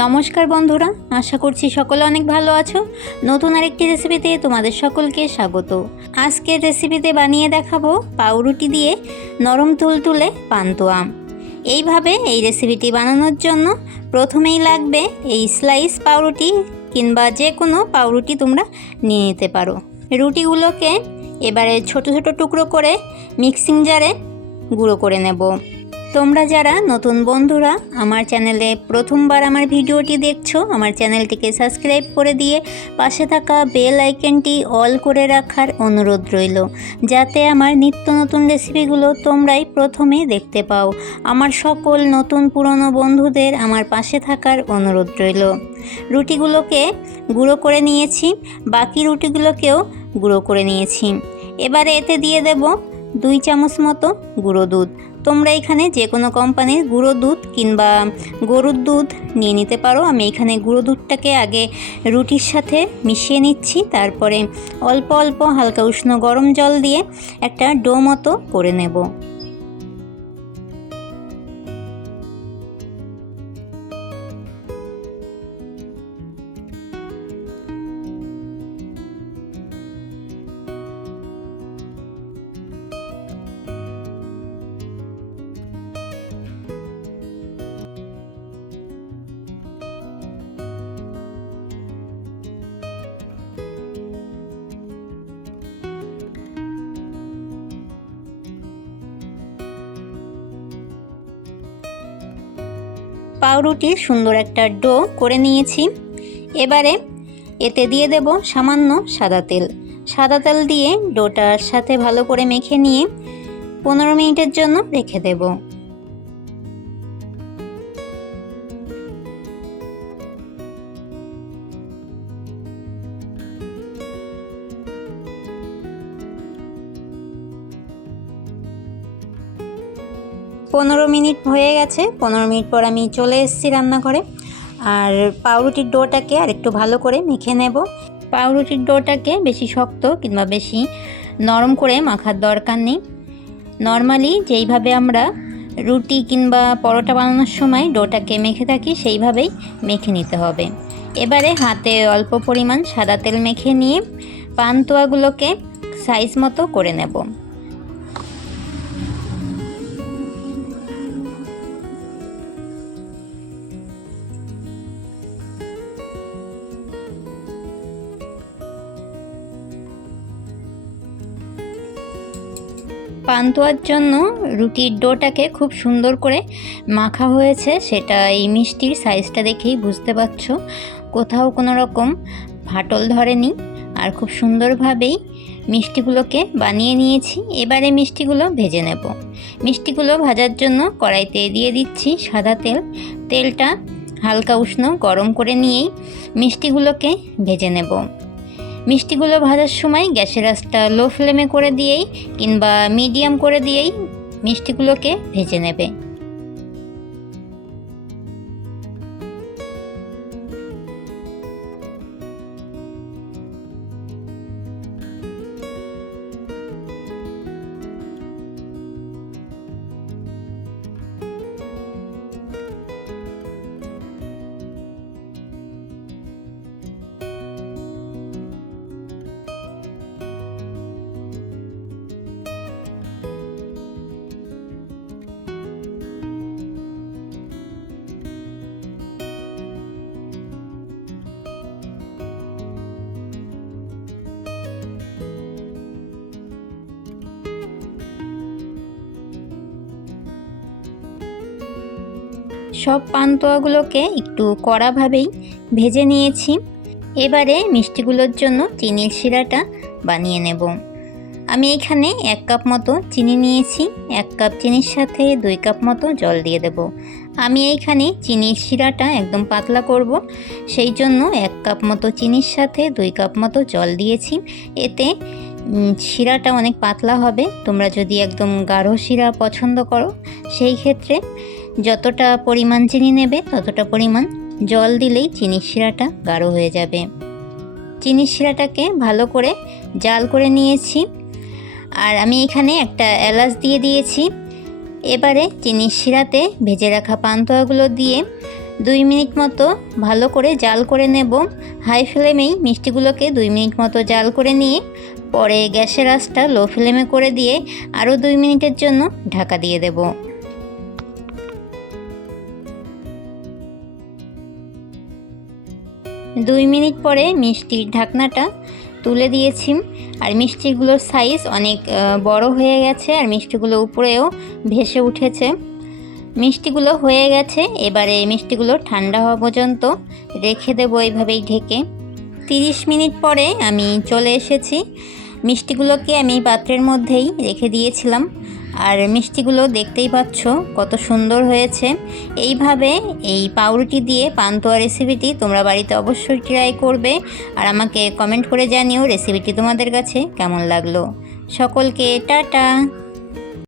নমস্কার বন্ধুরা, আশা করছি সকলে অনেক ভালো আছো। নতুন আরেকটি রেসিপিতে তোমাদের সকলকে স্বাগত। আজকের রেসিপিতে বানিয়ে দেখাবো পাউরুটি দিয়ে নরম তুলতুলে পান্তুয়া। এইভাবে এই রেসিপিটি বানানোর জন্য প্রথমেই লাগবে এই স্লাইস পাউরুটি কিংবা যে কোনো পাউরুটি তোমরা নিয়ে নিতে পারো। রুটিগুলোকে এবারে ছোট ছোট টুকরো করে মিক্সিং জারে গুঁড়ো করে নেব। তোমরা যারা নতুন বন্ধুরা আমার চ্যানেলে প্রথমবার আমার ভিডিওটি দেখছো, আমার চ্যানেলটিকে সাবস্ক্রাইব করে দিয়ে পাশে থাকা বেল আইকনটি অল করে রাখার অনুরোধ রইল, যাতে আমার নিত্য নতুন রেসিপিগুলো তোমরাই প্রথমে দেখতে পাও। আমার সকল নতুন পুরনো বন্ধুদের আমার পাশে থাকার অনুরোধ রইল। রুটিগুলোকে গুঁড়ো করে নিয়েছি, বাকি রুটিগুলোকেও গুঁড়ো করে নিয়েছি। এবারে এতে দিয়ে দেব 2 চামচ মতো গুঁড়ো দুধ। তোমরা এখানে যে কোনো কোম্পানির গুঁড়ো দুধ কিংবা গরুর দুধ নিয়ে নিতে পারো। আমি এখানে গুঁড়ো দুধটাকে আগে রুটির সাথে মিশিয়ে নিচ্ছি, তারপরে অল্প অল্প হালকা উষ্ণ গরম জল দিয়ে একটা ডো মতো করে নেব। পাউরুটির সুন্দর একটা ডো করে নিয়েছি। এবারে এতে দিয়ে দেব সামান্য সাদা তেল। সাদা তেল দিয়ে ডোটার সাথে ভালো করে মেখে নিয়ে 15 মিনিটের জন্য রেখে দেব। পনেরো মিনিট হয়ে গেছে। 15 মিনিট পর আমি চলে এসেছি রান্নাঘরে। আর পাউরুটির ডোটাকে আর একটু ভালো করে মেখে নেব। পাউরুটির ডোটাকে বেশি শক্ত কিংবা বেশি নরম করে মাখার দরকার নেই। নর্মালি যেইভাবে আমরা রুটি কিংবা পরোটা বানানোর সময় ডোটাকে মেখে থাকি সেইভাবেই মেখে নিতে হবে। এবারে হাতে অল্প পরিমাণ সাদা তেল মেখে নিয়ে পান্তুয়াগুলোকে সাইজ মতো করে নেব। পান্তুয়ার জন্য রুটির ডোটাকে খুব সুন্দর করে মাখা হয়েছে, সেটা এই মিষ্টির সাইজটা দেখেই বুঝতে পারছো। কোথাও কোনো রকম ফাটল ধরেনি আর খুব সুন্দরভাবেই মিষ্টিগুলোকে বানিয়ে নিয়েছি। এবারে মিষ্টিগুলো ভেজে নেব। মিষ্টিগুলো ভাজার জন্য কড়াইতে দিয়ে দিচ্ছি সাদা তেল। তেলটা হালকা উষ্ণ গরম করে নিয়েই মিষ্টিগুলোকে ভেজে নেব। মিষ্টিগুলো ভাজার সময় গ্যাসের আঁচটা লো ফ্লেমে করে দিয়েই কিংবা মিডিয়াম করে দিয়েই মিষ্টিগুলোকে ভেজে নেবে। সব পান্তুয়াগুলোকে একটু কড়াভাবেই ভেজে নিয়েছি। এবারে মিষ্টিগুলোর জন্য চিনির শিরাটা বানিয়ে নেব। আমি এখানে 1 কাপ মতো চিনি নিয়েছি। 1 কাপ চিনির সাথে 2 কাপ মতো জল দিয়ে দেব। আমি এইখানে চিনির শিরাটা একদম পাতলা করব, সেই জন্য 1 কাপ মতো চিনির সাথে 2 কাপ মতো জল দিয়েছি। এতে শিরাটা অনেক পাতলা হবে। তোমরা যদি একদম গাঢ় শিরা পছন্দ করো, সেই ক্ষেত্রে যতটা পরিমাণ চিনি নেবে ততটা পরিমাণ জল দিলেই চিনির শিরাটা গাঢ় হয়ে যাবে। চিনির শিরাটাকে ভালো করে জাল করে নিয়েছি। আর আমি এখানে একটা এলাচ দিয়ে দিয়েছি। এবারে চিনির শিরাতে ভেজে রাখা পান্তুয়াগুলো দিয়ে 2 মিনিট মতো ভালো করে জাল করে নেব। হাই ফ্লেমেই মিষ্টিগুলোকে 2 মিনিট মতো জাল করে নিয়ে পরে গ্যাসের আঁচটা লো ফ্লেমে করে দিয়ে আরও 2 মিনিটের জন্য ঢাকা দিয়ে দেব। 2 মিনিট পরে মিষ্টির ঢাকনাটা তুলে দিয়েছি, আর মিষ্টিগুলোর সাইজ অনেক বড় হয়ে গেছে, আর মিষ্টিগুলো উপরেও ভেসে উঠেছে। মিষ্টিগুলো হয়ে গেছে, এবারে মিষ্টিগুলো ঠান্ডা হওয়া পর্যন্ত রেখে দেবো এইভাবেই ঢেকে। 30 মিনিট পরে আমি চলে এসেছি। মিষ্টিগুলোকে আমি পাত্রের মধ্যেই রেখে দিয়েছিলাম, আর মিষ্টিগুলো দেখতেই পাচ্ছ কত সুন্দর হয়েছে। এইভাবে এই পাউরুটি দিয়ে পান্তুয়া রেসিপিটি তোমরা বাড়িতে অবশ্যই ট্রাই করবে, আর আমাকে কমেন্ট করে জানিও রেসিপিটি তোমাদের কাছে কেমন লাগলো। সকলকে টাটা।